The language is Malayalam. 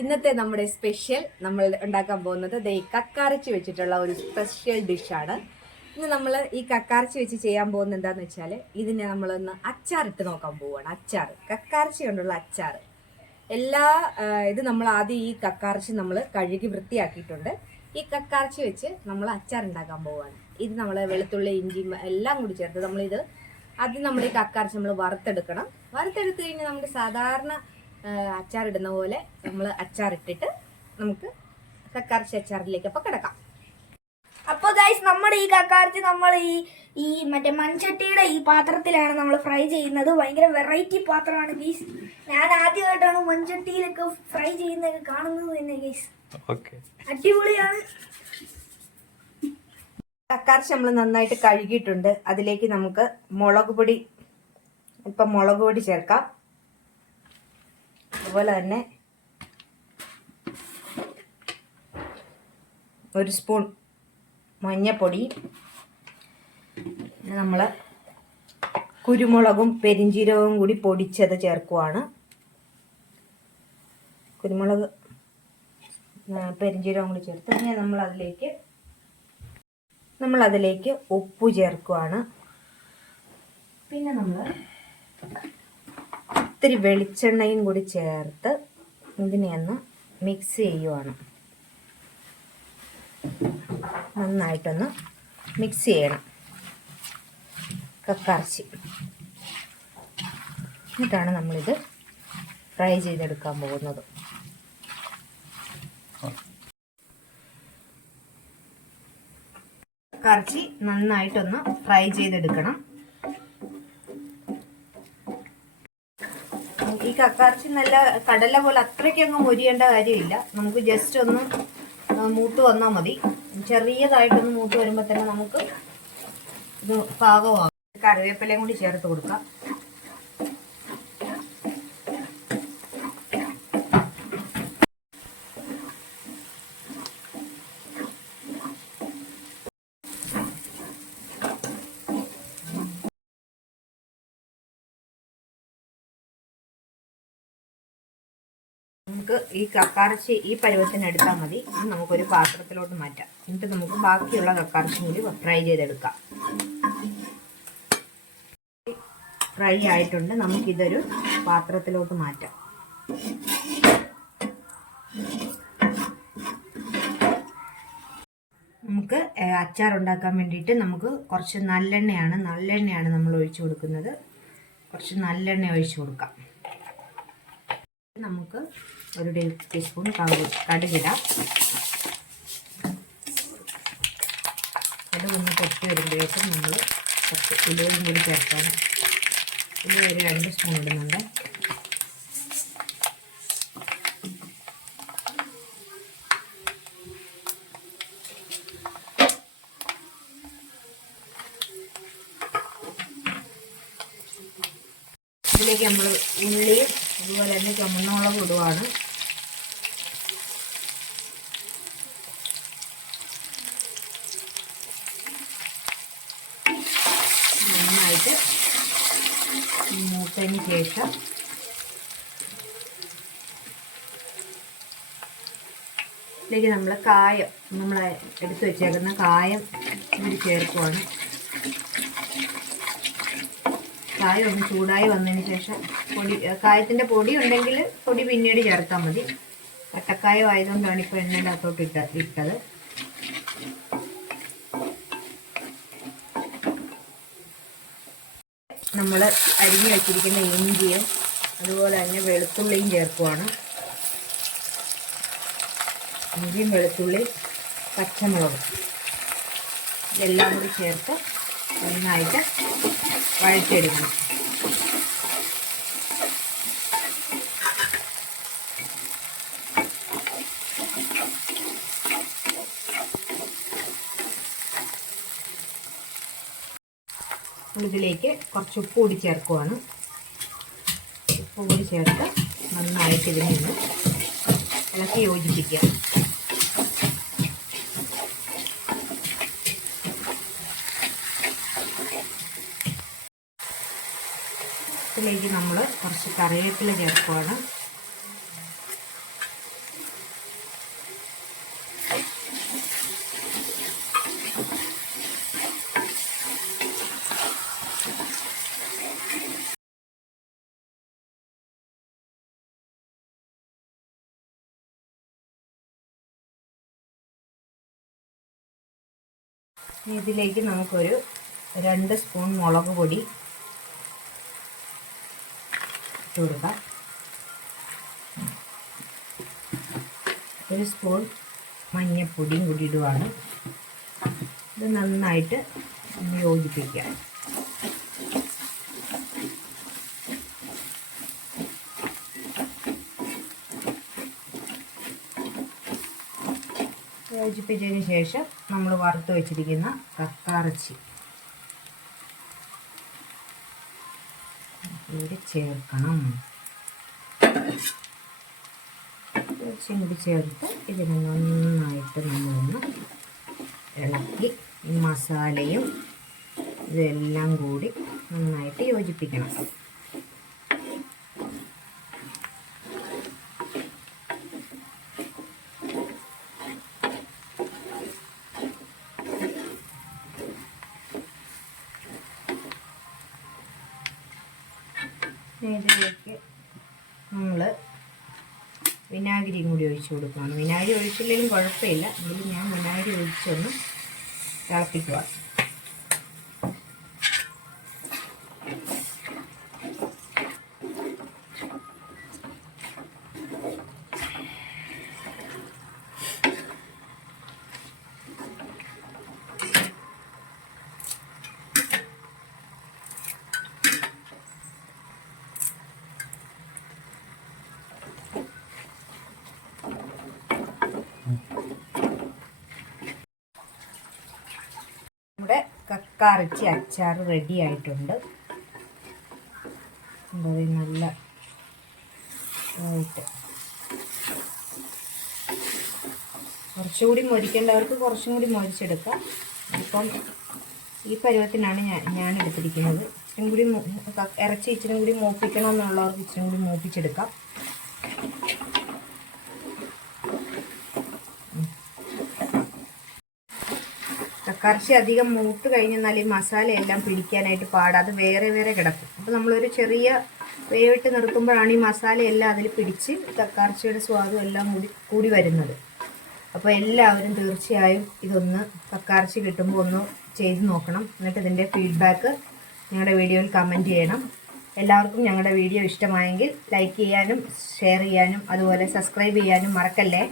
ഇന്നത്തെ നമ്മുടെ സ്പെഷ്യൽ നമ്മൾ ഉണ്ടാക്കാൻ പോകുന്നത് ഈ കക്കാരച്ചി വെച്ചിട്ടുള്ള ഒരു സ്പെഷ്യൽ ഡിഷാണ്. ഇന്ന് നമ്മൾ ഈ കക്കാരച്ചി വെച്ച് ചെയ്യാൻ പോകുന്നത് എന്താണെന്ന് വെച്ചാൽ ഇതിനെ നമ്മളൊന്ന് അച്ചാറിട്ട് നോക്കാൻ പോവുകയാണ്. കക്കാരച്ചി കൊണ്ടുള്ള അച്ചാർ. ഇത് നമ്മൾ ആദ്യം ഈ കക്കാരച്ചി നമ്മൾ കഴുകി വൃത്തിയാക്കിയിട്ടുണ്ട്. ഈ കക്കാരച്ചി വെച്ച് നമ്മൾ അച്ചാർ ഉണ്ടാക്കാൻ പോവുകയാണ്. ഇത് നമ്മൾ വെളുത്തുള്ളി ഇഞ്ചി എല്ലാം കൂടി ചേർത്ത് ആദ്യം നമ്മൾ ഈ കക്കാരച്ചി നമ്മൾ വറുത്തെടുക്കണം. വറുത്തെടുത്ത് കഴിഞ്ഞാൽ നമ്മുടെ സാധാരണ അച്ചാറിടുന്ന പോലെ നമ്മൾ അച്ചാറിട്ടിട്ട് നമുക്ക് കക്കാരച്ചി അച്ചാറിലേക്ക് അപ്പോൾ കിടക്കാം. അപ്പോൾ ഗൈസ്, നമ്മുടെ ഈ കക്കാരച്ചി നമ്മൾ ഈ മറ്റേ മൺചട്ടിയുടെ ഈ പാത്രത്തിലാണ് നമ്മൾ ഫ്രൈ ചെയ്യുന്നത്. ഭയങ്കര വെറൈറ്റി പാത്രമാണ് ഗൈസ്. ഞാൻ ആദ്യമായിട്ടാണ് മൺചട്ടിയിലൊക്കെ ഫ്രൈ ചെയ്യുന്നത് കാണുന്നത് തന്നെ ഗൈസ്. അടിപൊളിയാണ്. കക്കാരച്ചി നമ്മൾ നന്നായിട്ട് കഴുകിയിട്ടുണ്ട്. അതിലേക്ക് നമുക്ക് മുളക് പൊടി ചേർക്കാം. അതുപോലെ തന്നെ 1 സ്പൂൺ മഞ്ഞൾപ്പൊടി, നമ്മൾ കുരുമുളകും പെരിഞ്ചീരകവും കൂടി പൊടിച്ചത് ചേർക്കുവാണ്. കുരുമുളക് പെരിഞ്ചീരകം കൂടി ചേർത്ത് പിന്നെ നമ്മൾ അതിലേക്ക് ഉപ്പ് ചേർക്കുവാണ്. പിന്നെ നമ്മൾ ഇത്തിരി വെളിച്ചെണ്ണയും കൂടി ചേർത്ത് ഇതിനെയൊന്ന് മിക്സ് ചെയ്യുവാണ്. നന്നായിട്ടൊന്ന് മിക്സ് ചെയ്യണം കക്കാരച്ചി. എന്നിട്ടാണ് നമ്മളിത് ഫ്രൈ ചെയ്തെടുക്കാൻ പോകുന്നത്. കക്കാരച്ചി നന്നായിട്ടൊന്ന് ഫ്രൈ ചെയ്തെടുക്കണം. ഈ കക്കാരച്ചി നല്ല കടല പോലെ അത്രയ്ക്കങ്ങ് മൊരിയേണ്ട കാര്യമില്ല. നമുക്ക് ജസ്റ്റ് ഒന്ന് മൂത്ത് വന്നാൽ മതി. ചെറിയതായിട്ടൊന്ന് മൂത്ത് വരുമ്പോൾ തന്നെ നമുക്ക് ഇത് പാകമാകും. കറിവേപ്പിലയും കൂടി ചേർത്ത് കൊടുക്കാം. നമുക്ക് ഈ കക്കാരച്ചി ഈ പരുവത്തിന് എടുത്താൽ മതി. ഇത് നമുക്കൊരു പാത്രത്തിലോട്ട് മാറ്റാം. എന്നിട്ട് നമുക്ക് ബാക്കിയുള്ള കക്കാരച്ചി കൂടി ഫ്രൈ ചെയ്തെടുക്കാം. ഫ്രൈ ആയിട്ടുണ്ട്. നമുക്കിതൊരു പാത്രത്തിലോട്ട് മാറ്റാം. നമുക്ക് അച്ചാർ ഉണ്ടാക്കാൻ വേണ്ടിയിട്ട് നമുക്ക് കുറച്ച് നല്ലെണ്ണയാണ് നമ്മൾ ഒഴിച്ചു കൊടുക്കുന്നത്. കുറച്ച് നല്ലെണ്ണ ഒഴിച്ചു കൊടുക്കാം. നമുക്ക് 1 ടീസ്പൂൺ കടുകിടാം. കടുകൊന്ന് പൊട്ടി വരുമ്പോഴേക്കും നമ്മൾ കുറച്ച് ഉലുവയും കൂടി ചേർക്കണം. ഉലുവ ഒരു 2 സ്പൂൺ ഇടുന്നുണ്ട്. ഇതിലേക്ക് നമ്മൾ ഉള്ളിയും അതുപോലെ തന്നെ ചുമന്നുമുളക് ഇടുവാണ്. നന്നായിട്ട് മൂത്തതിന് ശേഷം ഇതിലേക്ക് നമ്മൾ എടുത്തു വെച്ചേക്കുന്ന കായം കൂടി ചേർക്കുവാണ്. കായം ഒന്ന് ചൂടായി വന്നതിന് ശേഷം കായത്തിൻ്റെ പൊടി ഉണ്ടെങ്കിൽ പൊടി പിന്നീട് ചേർത്താൽ മതി. കട്ടക്കായം ആയതുകൊണ്ടാണ് ഇപ്പോൾ എണ്ണയുടെ അകത്തോട്ട് ഇട്ടത്. നമ്മൾ അരിഞ്ഞു വെച്ചിരിക്കുന്ന ഇഞ്ചിയും അതുപോലെ തന്നെ വെളുത്തുള്ളിയും ചേർക്കുവാണ്. ഇഞ്ചിയും വെളുത്തുള്ളി പച്ചമുളകും ഇതെല്ലാം കൂടി ചേർത്ത് നന്നായിട്ട് വഴറ്റിയെടുക്കണം. ഇതിലേക്ക് കുറച്ച് ഉപ്പ് കൂടി ചേർക്കുവാണ്. ഉപ്പ് കൂടി ചേർത്ത് നന്നായിട്ട് ഇതിനെ ഇളക്കി യോജിപ്പിക്കുക. ഇതിലേക്ക് നമ്മൾ കുറച്ച് കറിവേപ്പില ചേർക്കുവാണ്. ഇതിലേക്ക് നമുക്കൊരു 2 സ്പൂൺ മുളക് പൊടി ഇട്ട് കൊടുക്കാം. 1 സ്പൂൺ മഞ്ഞൾപ്പൊടിയും കൂടി ഇടുവാണ്. ഇത് നന്നായിട്ട് യോജിപ്പിക്കാം. യോജിപ്പിച്ചതിന് ശേഷം നമ്മൾ വറുത്ത് വെച്ചിരിക്കുന്ന കക്കാറച്ചി കൂടി ചേർക്കണം. ഇറച്ചിയും കൂടി ചേർത്ത് ഇതിനെ നന്നായിട്ട് നമ്മളൊന്ന് ഇളക്കി ഈ മസാലയും ഇതെല്ലാം കൂടി നന്നായിട്ട് യോജിപ്പിക്കണം. ഇതിലേക്ക് നമ്മൾ വിനാഗിരിയും കൂടി ഒഴിച്ചു കൊടുക്കണം. വിനാഗിരി ഒഴിച്ചില്ലെങ്കിലും കുഴപ്പമില്ല, എങ്കിലും ഞാൻ വിനാഗിരി ഒഴിച്ചൊന്ന് തിളപ്പിക്കുക. നമ്മുടെ കക്കാറച്ചി അച്ചാർ റെഡി ആയിട്ടുണ്ട്. നല്ല കുറച്ചുകൂടി മൊരിക്കേണ്ടവർക്ക് കുറച്ചും കൂടി മൊരിച്ചെടുക്കാം. ഇപ്പം ഈ പരുവത്തിനാണ് ഞാൻ എടുത്തിരിക്കുന്നത്. ഇച്ചിരി കൂടി ഇറച്ചി ഇച്ചിരി കൂടി മൂപ്പിക്കണം എന്നുള്ളവർക്ക് ഇച്ചിരി കൂടി മൂപ്പിച്ചെടുക്കാം. കക്കാറച്ചി അധികം മൂത്ത് കഴിഞ്ഞാൽ ഈ മസാലയെല്ലാം പിടിക്കാനായിട്ട് പാടാം, അത് വേറെ വേറെ കിടക്കും. അപ്പോൾ നമ്മളൊരു ചെറിയ വേവിട്ട് നിർത്തുമ്പോഴാണ് ഈ മസാലയെല്ലാം അതിൽ പിടിച്ച് കക്കാറച്ചിയുടെ സ്വാദും എല്ലാം കൂടി വരുന്നത്. അപ്പോൾ എല്ലാവരും തീർച്ചയായും ഇതൊന്ന് കക്കാറച്ചി കിട്ടുമ്പോൾ ഒന്ന് ചെയ്ത് നോക്കണം. എന്നിട്ട് ഇതിൻ്റെ ഫീഡ്ബാക്ക് ഞങ്ങളുടെ വീഡിയോയിൽ കമൻറ്റ് ചെയ്യണം. എല്ലാവർക്കും ഞങ്ങളുടെ വീഡിയോ ഇഷ്ടമായെങ്കിൽ ലൈക്ക് ചെയ്യാനും ഷെയർ ചെയ്യാനും അതുപോലെ സബ്സ്ക്രൈബ് ചെയ്യാനും മറക്കല്ലേ.